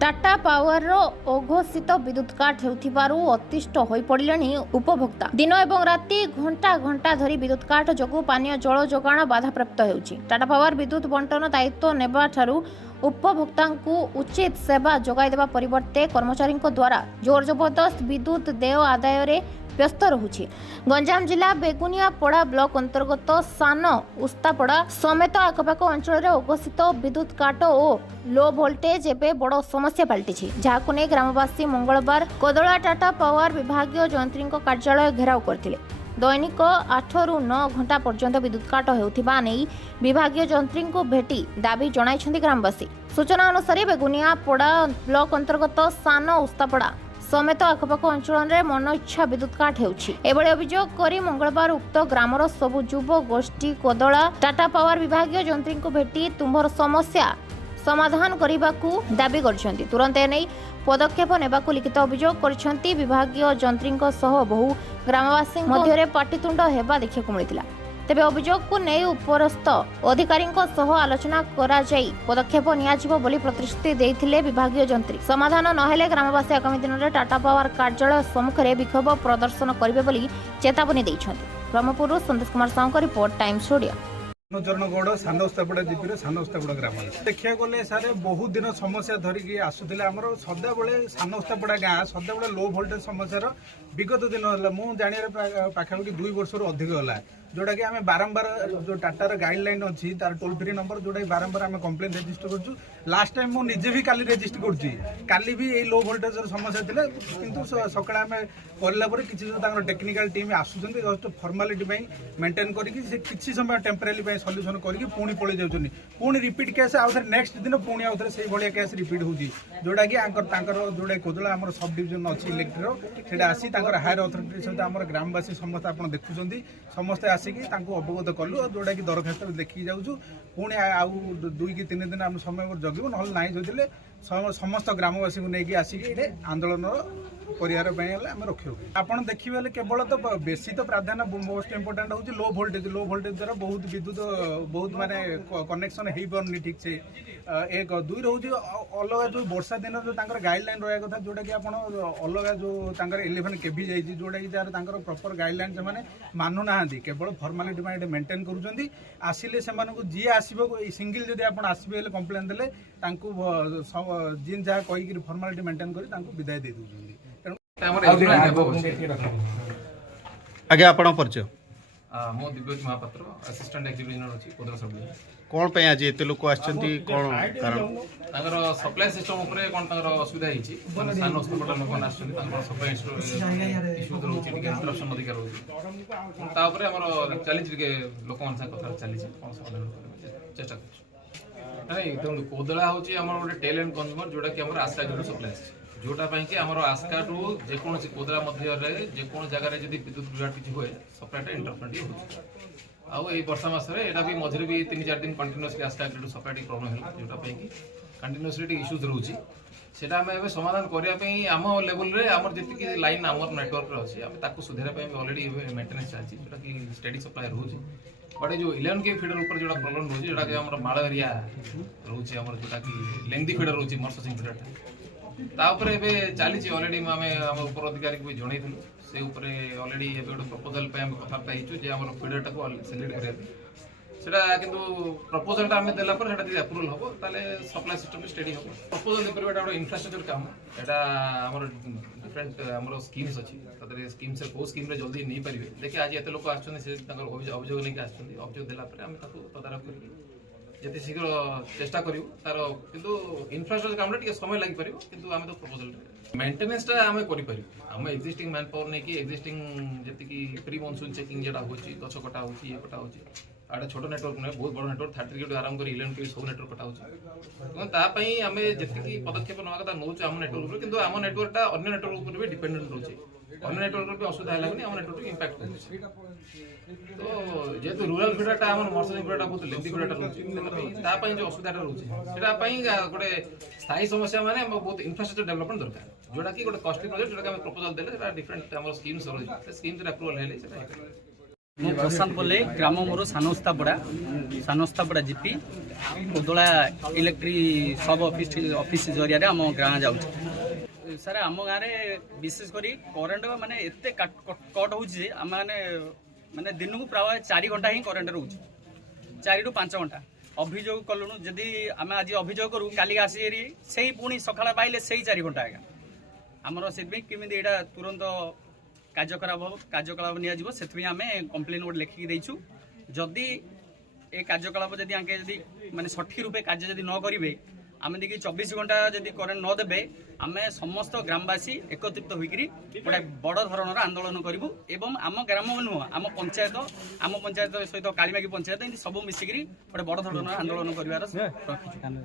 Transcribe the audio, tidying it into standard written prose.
Tata power अघोषित विद्युत काट हेउथिबारु अतिष्ठ होई पड़िलेनी उपभोक्ता। दिन एवं राति घंटा घंटा धरी विद्युत काट जोगु पानीय जल जोगाण बाधाप्राप्त हेउछि। टाटा पावर विद्युत बंटन दायित्व नेबा ठारु उपभोक्तांकु उचित सेवा जोगाई देबा परिवर्ते कर्मचारींको द्वारा जोर जबरदस्त विद्युत देय आदाय रे व्यस्त रहुछि। गंजाम जिला बेगुनियापड़ा ब्लॉक अंतर्गत सान उस्तापड़ा समेत आखपाख अंचल अघोषित विद्युत काट और लो वोल्टेज एवं बड़ समस्या पलटि जहां नहीं ग्रामवासी मंगलवार कोदला टाटा पावर विभागीय जंत्री कार्यालय घेराव करथिले। दैनिक 8 ରୁ 9 घंटा पर्यंत विद्युत काट हेउथिबा नै विभागीय जंत्री को भेटी दाबी जणाइछन्ति ग्रामवासी। सूचना अनुसार बेगुनियापड़ा ब्लॉक अंतर्गत सान उस्तापड़ा समेत आखपाख अंचल मन इच्छा विद्युत काट हेउछि। एभଳି अभियोग करी मंगलवार उक्त ग्रामर सबु युव गोष्ठी कोदला टाटा पावर विभागीय जंत्री को भेटी तुम्भर समस्या समाधान करने दाबी करछन्ति। तुरंत एने पदक्षेप नेबाकू लिखित अभियोग करछन्ति। विभागीय जंत्री बहु ग्रामवासी मध्य पाटितुंड हेबा देखिବାକୁ मिलिथिला। तेबे अभियोग को नै उपरस्थ अधिकारी आलोचना करा जाई पदक्षेप नियाजिबो बोली प्रतिश्रुति देइथिले विभागीय जंत्री। समाधान नहेले ग्रामवासी आगामी दिन में टाटा पावर कार्यालय सम्मुख में विक्षोभ प्रदर्शन करिवे बोली चेतावनी दैछन्ति। Brahmapur Santosh Kumar Sahu report times Odia. चरण गौड़ सान उस्तापड़ा जीपी सान उस्तापड़ा ग्राम देखा गले सारे बहुत दिन समस्या धरिकी आसुले आमर सदाबले सान उस्तापड़ा गाँ सदाबले लो भोल्टेज समस्यार विगत दिन है मुझे जानिए पाखापाखि 2 वर्ष अधिक है जोटा कि आम बारंबार जो टाटार गाइडलाइन अच्छी तार टोल फ्री नंबर जोटा बारंबार आम कम्प्लेन रेजिस्टर करूँ। लास्ट टाइम मुझे निजे भी काली रेजिस्टर करी भी ये लो भोल्टेज समस्या थी किंतु सकाଳେ आम कलापर किसी जो टेक्निकल टीम आसुँच जस्ट फर्मालीटी मेंटेन करके किसी समय टेम्परारी सल्यूशन करके पुणी पलि जाऊँ पुणी रिपीट केस आउ थे नेक्स्ट दिन पुणी आउ थे से भाया केस रिपीट होगी जोटा कि जोटा कोदला आम सब डिविजन अच्छी इलेक्ट्रिक से आसी हायर अथॉरिटी सहित आम ग्रामवासी समस्त आप देखुं समस्ते आसिकी अवगत कलु जोटा कि दरखास्त देखिकी जाऊँ पुणी आउ 2 कि 3 दिन आम समय जगू ना ना जो समस्त ग्रामवासी को लेकिन आसिक आंदोलन आम रखू आप देखिए केवल तो बेसी तो प्राधान्य मोस्ट इंपोर्टाट हूँ लो भोल्टेज द्वारा बहुत विद्युत बहुत माने कनेक्शन हो पारनी ठीक से एक 2 रोज अलग जो वर्षा दिन जो गाइडलाइन रहा कथा जोटा कि अलग जो 11 केवी जाइए जोटा कि जार प्रॉपर गाइडलाइन से मानुना केवल फर्मालीटी मेंटेन करूँ आसिले से जी आसो सिंगल जब आप आसबे कम्प्लेन देले जी जहाँ कहीकि फर्मालीटी मेंटेन कर विदाय दे दूसरी। आगे आपण परिचय मो Divyajyoti Mahapatra assistant executive engineer अछि कोदला सब कौन पे आज एते लोक आछंती कौन कारण तांगर सप्लाई सिस्टम ऊपर कोन तांगर असुविधा हिची सान हॉस्पिटल लोक आछंती तांगर सप्लाई इश्यू रहउची टिके इंटरप्शन अधिकार रहउची ता ऊपर हमर चली टिके लोक मान से कथा चली छै कोन समाधान करे चेष्टा करछु नै त कोदला होची हमर गोटे टेल एंड कंज्यूमर जोटा कि हमर आस्का जो सप्लाई जोटा कि आम आस्का टू जेकोसी कोदला मध्य जेको जगार जब विद्युत विभाग किसी हुए सप्लाईटा इंटरप्रेट हो वर्षा मसरे यहाँ भी मझे भी 3-4 दिन कंटिन्यूअसली आस्का टू सप्लाई प्रॉब्लम है जोटा कि कंटिन्यूअसली इश्यूज रोचे से आम ए समाधान करने आम लेवल रे आम जी लाइन आम नेटवर्क अच्छी आम सुधारे अलरेडी मेंटेनेंस चलती जोटा कि स्टेडी सप्लाई रोचे बट जो 11 के फीडर ऊपर जो प्रॉब्लम रोचे जोटा कि आम माल एरिया रोचे जोटा कि लेंथी फीडर रोचे मर्ससिंग फीडर तापर एबे चली अलरेडी आम उपर अधिकारी को जनइलु से अलरेडी गोटे प्रपोजाल कथबार्ता हो जे फीडरटा को सिलेक्ट करेंगे सेटा किंतु प्रपोजालटा आम देला पर सेटा अप्रूवल हम ताले सप्लाई सिस्टम स्टेडी हम प्रपोजाल देखिए गोटे इंफ्रास्ट्रक्चर काम एटा आमर डिफरेंट आमर स्कीम्स अच्छी तादरे स्कीम्स को स्कीम जल्दी नहीं पारे देखिए आज एत लोक अभियोग नहीं अभियोग देला आम तदारख कर जिते शीघ्र चेष्टा करूँ तार किंतु इंफ्रास्ट्रक्चर काम टे समय लगी पार किंतु आम तो प्रपोजल मेंटेनेंसटा आम करें एक्जिस्टिंग मैन पावर नहीं कि एक्जिस्टिंग जी प्री मॉनसून चेकिंग जेटा हो गछ कटा हो कटा हो छोट नेटवर्क नुहे बहुत बड़ नेटवर्क 30 के आरंभ कर 11 के सब नेटवर्क कटा होपाई आम जी पदक्षेप ना कथा नौ आम नेटवर्क किंतु आम नेटवर्कटा अन्य नेटवर्क भी डिपेंडेंट रोचे अन्य नेटवर्क भी असुविधा है आम नेटवर्क इंपैक्ट तो जेहेतु रूराल फीडरटा आम मर्सरिंग फीडरटा बहुत लेंथी फीडरटा रोचे जो असुविधा रोचे गोटे स्थायी समस्या माने बहुत इंफ्रास्ट्रक्चर डेवलपमेंट दरकार जोटा कि गोटे कॉस्टली प्रोजेक्ट जोटा कि प्रपोजल देले डिफरेंट आम स्कीम्स रही स्कीम्स अप्रूवल है ମୁଁ ପ୍ରଶାନ୍ତ ପଲ୍ଲେ ଗ୍ରାମ ମୋର ସାନସ୍ତାପଡ଼ା ଜିପି ଉଦଳା ଇଲେକ୍ଟ୍ରି ସବ୍ ଅଫିସ୍ ଜରିଆରେ ଆମ ଗାଁ ଯାଉଛି। ସାର୍ ଆମ ଗାଁରେ ବିଶେଷ କରି କରେଣ୍ଟ ମାନେ ଏତେ କଟ୍ ହେଉଛି ଯେ ଆମେ ମାନେ ଦିନକୁ ପ୍ରାୟ 4 ଘଣ୍ଟା ହିଁ କରେଣ୍ଟ ରହୁଛି, 4 ରୁ 5 ଘଣ୍ଟା। ଅଭିଯୋଗ କଲୁଣୁ, ଯଦି ଆମେ ଆଜି ଅଭିଯୋଗ କରୁ କାଲି ଆସିକି ସେଇ ପୁଣି ସକାଳେ ପାଇଲେ ସେଇ 4 ଘଣ୍ଟା ଆଜ୍ଞା। ଆମର ସେଥିପାଇଁ କେମିତି ଏଇଟା ତୁରନ୍ତ କାର୍ଯ୍ୟକଳାପ ନିଆଯିବ, ସେଥିପାଇଁ ଆମେ କମ୍ପ୍ଲେନ୍ ଗୋଟେ ଲେଖିକି ଦେଇଛୁ। ଯଦି ଏ କାର୍ଯ୍ୟକଳାପ ଯଦି ଆଙ୍କେ ଯଦି ମାନେ ସଠିକ୍ ରୂପେ କାର୍ଯ୍ୟ ଯଦି ନ କରିବେ, ଆମେ ଦେଖି 24 ଘଣ୍ଟା ଯଦି କରେଣ୍ଟ ନ ଦେବେ, ଆମେ ସମସ୍ତ ଗ୍ରାମବାସୀ ଏକତ୍ରିତ ହୋଇକରି ଗୋଟେ ବଡ଼ ଧରଣର ଆନ୍ଦୋଳନ କରିବୁ। ଏବଂ ଆମ ଗ୍ରାମ ନୁହଁ, ଆମ ପଞ୍ଚାୟତ ସହିତ କାଳିମାଗି ପଞ୍ଚାୟତ ଏମିତି ସବୁ ମିଶିକିରି ଗୋଟେ ବଡ଼ ଧରଣର ଆନ୍ଦୋଳନ କରିବାର ରଖିଛୁ।